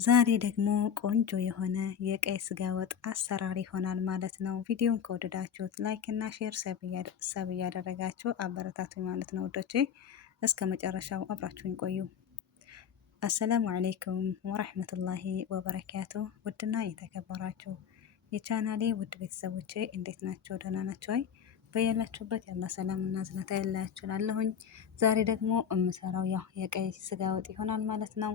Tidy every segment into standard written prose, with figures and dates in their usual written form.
ዛሬ ደግሞ ቆንጆ የሆነ የቀይ ስጋ ወጥ አሰራር ይሆናል ማለት ነው። ቪዲዮን ከወደዳችሁት ላይክ እና ሼር ሰብ እያደረጋችሁ አበረታቱኝ ማለት ነው ውዶቼ። እስከ መጨረሻው አብራችሁኝ ቆዩ። አሰላሙ አሌይኩም ወራህመቱላሂ ወበረካቱ። ውድና የተከበራችሁ የቻናሌ ውድ ቤተሰቦቼ እንዴት ናቸው? ደህና ናቸው ወይ? በያላችሁበት ያለ ሰላም እና ዝነታ ያላችሁ ላለሁኝ። ዛሬ ደግሞ የምሰራው ያው የቀይ ስጋ ወጥ ይሆናል ማለት ነው።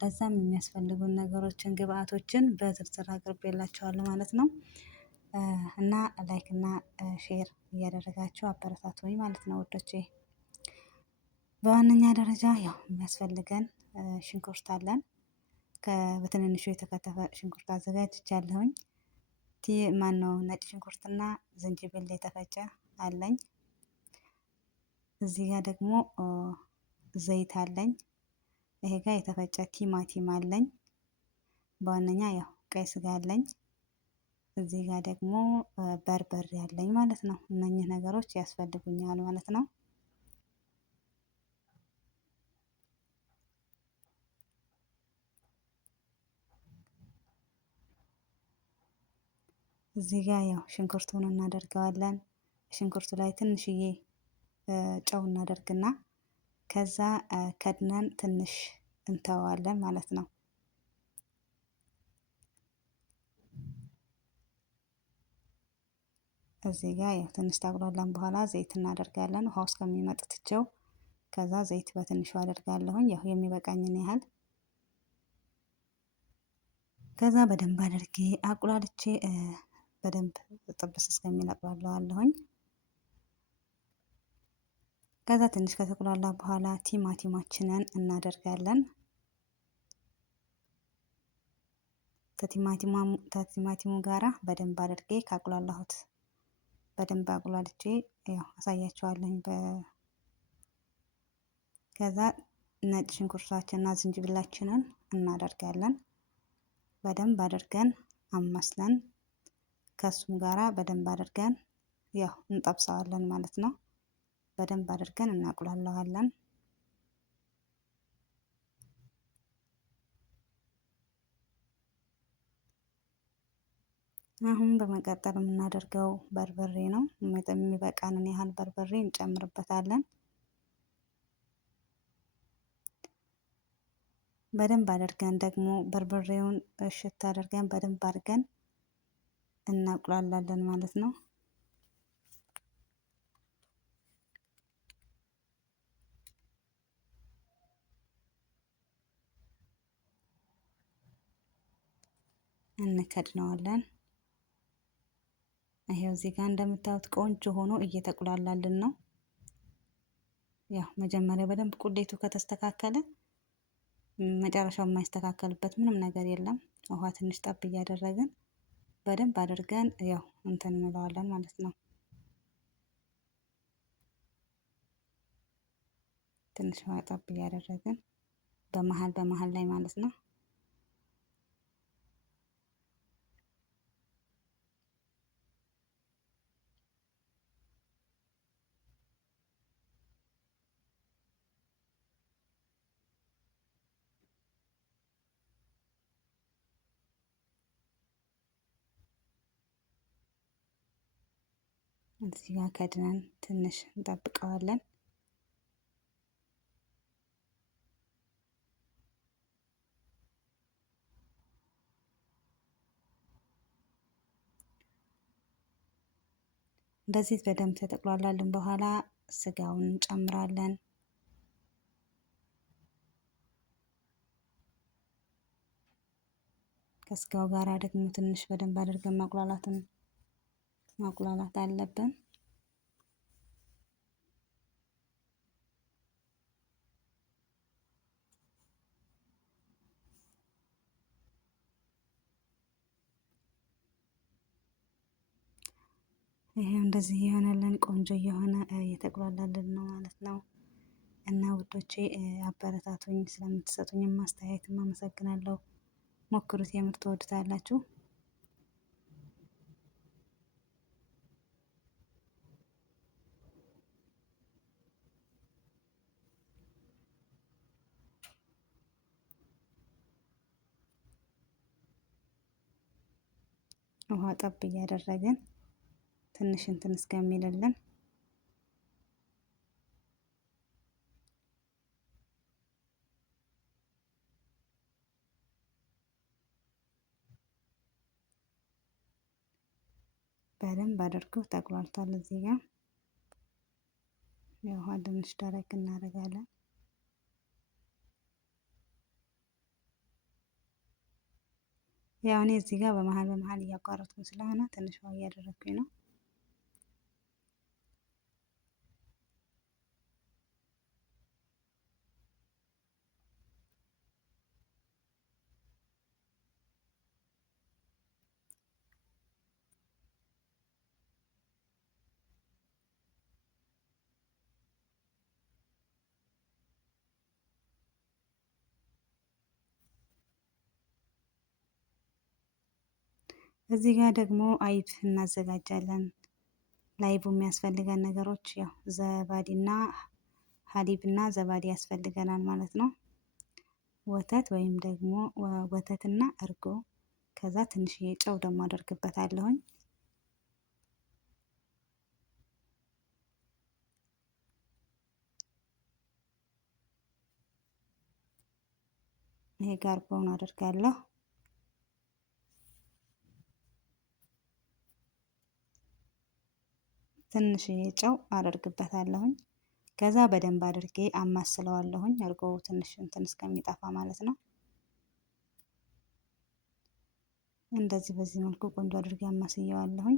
ለዛም የሚያስፈልጉን ነገሮችን ግብአቶችን በዝርዝር አቅርቤላችኋለሁ ማለት ነው። እና ላይክ እና ሼር እያደረጋችሁ አበረታቱኝ ማለት ነው ውዶቼ። በዋነኛ ደረጃ ያው የሚያስፈልገን ሽንኩርት አለን። በትንንሹ የተከተፈ ሽንኩርት አዘጋጅቻለሁኝ። ማነው ነጭ ሽንኩርትና ዝንጅብል የተፈጨ አለኝ። እዚህ ጋር ደግሞ ዘይት አለኝ። ይሄ ጋር የተፈጨ ቲማቲም አለኝ። በዋነኛ ያው ቀይ ስጋ አለኝ። እዚህ ጋር ደግሞ በርበሬ አለኝ ማለት ነው። እነኚህ ነገሮች ያስፈልጉኛል ማለት ነው። እዚህ ጋር ያው ሽንኩርቱን እናደርገዋለን። ሽንኩርቱ ላይ ትንሽዬ ጨው እናደርግና ከዛ ከድነን ትንሽ እንተዋለን ማለት ነው። እዚህ ጋር ያው ትንሽ ታቁላላን በኋላ ዘይት እናደርጋለን። ውሃው እስከሚመጥ ትቼው ከዛ ዘይት በትንሹ አደርጋለሁኝ ያው የሚበቃኝን ያህል። ከዛ በደንብ አድርጌ አቁላልቼ በደንብ ጥብስ እስከሚል አቁላለዋለሁኝ። ከዛ ትንሽ ከተቁላላ በኋላ ቲማቲማችንን እናደርጋለን። ከቲማቲሙ ጋራ በደንብ አድርጌ ካቁላላሁት በደንብ አቁላልቼ ያው አሳያቸዋለሁኝ። ከዛ ነጭ ሽንኩርታችንና ዝንጅብላችንን እናደርጋለን። በደንብ አድርገን አማስለን ከሱም ጋራ በደንብ አድርገን ያው እንጠብሰዋለን ማለት ነው። በደንብ አድርገን እናቁላለዋለን። አሁን በመቀጠል የምናደርገው በርበሬ ነው። የሚበቃንን ያህል በርበሬ እንጨምርበታለን። በደንብ አድርገን ደግሞ በርበሬውን እሽት አድርገን በደንብ አድርገን እናቁላላለን ማለት ነው። እንከድነዋለን። ይሄው እዚህ ጋር እንደምታዩት ቆንጆ ሆኖ እየተቁላላልን ነው። ያው መጀመሪያ በደንብ ቁሌቱ ከተስተካከለ መጨረሻው የማይስተካከልበት ምንም ነገር የለም። ውሃ ትንሽ ጠብ እያደረግን በደንብ አድርገን ያው እንትን እንለዋለን ማለት ነው። ትንሽ ውሃ ጠብ እያደረግን በመሃል ላይ ማለት ነው። እዚህ ጋር ከድነን ትንሽ እንጠብቀዋለን። እንደዚህ በደንብ ተጠቅሏላልን በኋላ ስጋውን እንጨምራለን። ከስጋው ጋር ደግሞ ትንሽ በደንብ አድርገን ማቁላላት አለብን። ይሄ እንደዚህ የሆነልን ቆንጆ የሆነ እየተቁላላልን ነው ማለት ነው። እና ውዶቼ አበረታቱኝ፣ ስለምትሰጡኝ ማስተያየትም አመሰግናለሁ። ሞክሩት፣ የምር ትወዱታላችሁ። ውሃ ጠብ እያደረግን ትንሽ እንትን እስከሚልልን በደንብ አድርገው ተቁላልቷል። እዚህ ጋር የውሃ ትንሽ ደረቅ እናደርጋለን። ያው እኔ እዚህ ጋር በመሀል እያቋረጥኩኝ ስለሆነ ትንሽ ውሃ እያደረግኩኝ ነው። እዚህ ጋር ደግሞ አይብ እናዘጋጃለን። ለአይቡ የሚያስፈልገን ነገሮች ያው ዘባዲና ሀሊብና ዘባዲ ያስፈልገናል ማለት ነው። ወተት ወይም ደግሞ ወተትና እርጎ፣ ከዛ ትንሽዬ ጨው ደግሞ አደርግበታለሁኝ። ይሄ ጋር በሆነ አደርጋለሁ። ትንሽዬ ጨው አደርግበታለሁኝ። ከዛ በደንብ አድርጌ አማስለዋለሁኝ እርጎው ትንሽ እንትን እስከሚጠፋ ማለት ነው። እንደዚህ በዚህ መልኩ ቆንጆ አድርጌ አማስየዋለሁኝ።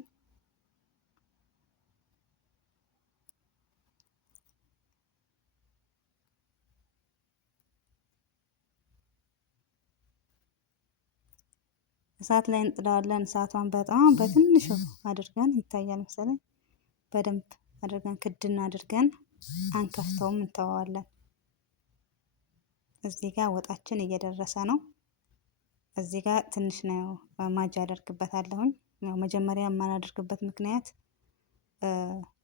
እሳት ላይ እንጥደዋለን። እሳቷን በጣም በትንሹ አድርገን ይታያል መሰለኝ። በደንብ አድርገን ክድን አድርገን አንከፍተውም፣ እንተዋዋለን። እዚህ ጋር ወጣችን እየደረሰ ነው። እዚህ ጋር ትንሽ ነው ማጅ አደርግበታለሁኝ። ያው መጀመሪያ የማላደርግበት ምክንያት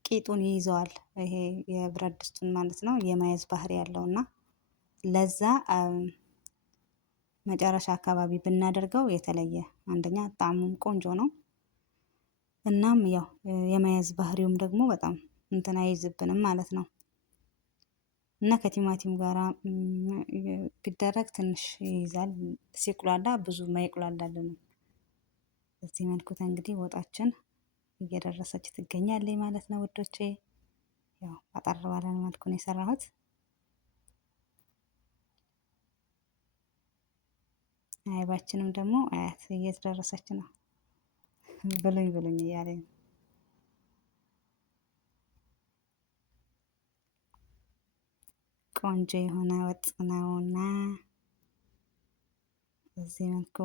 ቂጡን ይይዘዋል፣ ይሄ የብረት ድስቱን ማለት ነው፣ የመያዝ ባህሪ ያለውና ለዛ መጨረሻ አካባቢ ብናደርገው የተለየ አንደኛ ጣዕሙም ቆንጆ ነው። እናም ያው የመያዝ ባህሪውም ደግሞ በጣም እንትን አይዝብንም ማለት ነው። እና ከቲማቲም ጋራ ቢደረግ ትንሽ ይይዛል፣ ሲቁላላ ብዙ ማይቁላላልንም። በዚህ መልኩ እንግዲህ ወጣችን እየደረሰች ትገኛለች ማለት ነው ውዶቼ። ያው አጠር ባለ መልኩ ነው የሰራሁት። አይባችንም ደግሞ አያት እየደረሰች ነው። ብሉኝ ብሉኝ እያለኝ ነው። ቆንጆ የሆነ ወጥ ነውና በዚህ መልኩ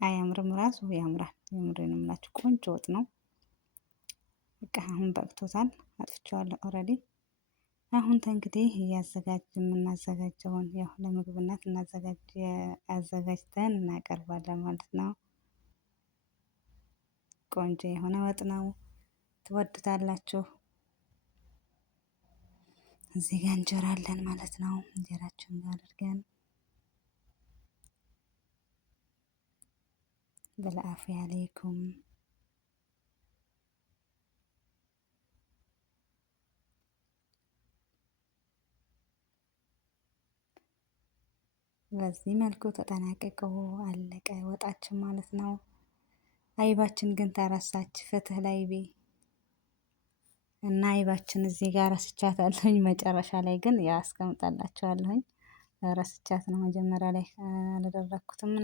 አያምርም? ራሱ ያምራል። የምሬን የምላችሁ ቆንጆ ወጥ ነው። በቃ አሁን በቅቶታል። አጥፍቼዋለሁ ኦልሬዲ። አሁን እንግዲህ የምናዘጋጀውን ያው ለምግብነት አዘጋጅተን እናቀርባለን ማለት ነው። ቆንጆ የሆነ ወጥ ነው፣ ትወዱታላችሁ። እዚህ ጋር እንጀራ አለን ማለት ነው። እንጀራችንን አድርገን بالعافية عليكم። በዚህ መልኩ ተጠናቀቀ፣ አለቀ ወጣችን ማለት ነው። አይባችን ግን ተረሳች፣ ፍትህ ላይቤ እና አይባችን እዚህ ጋር ረስቻታለሁኝ። መጨረሻ ላይ ግን ያ አስቀምጣላችኋለሁኝ። ረስቻት ነው መጀመሪያ ላይ አላደረኩትም።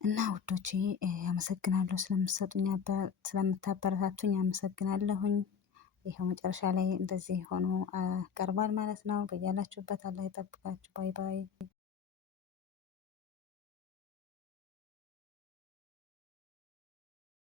እና ውዶቼ አመሰግናለሁ ስለምትሰጡኝ፣ ስለምታበረታቱኝ አመሰግናለሁኝ። ይኸው መጨረሻ ላይ እንደዚህ ሆኖ ቀርቧል ማለት ነው። በያላችሁበት አላህ ይጠብቃችሁ። ባይ ባይ።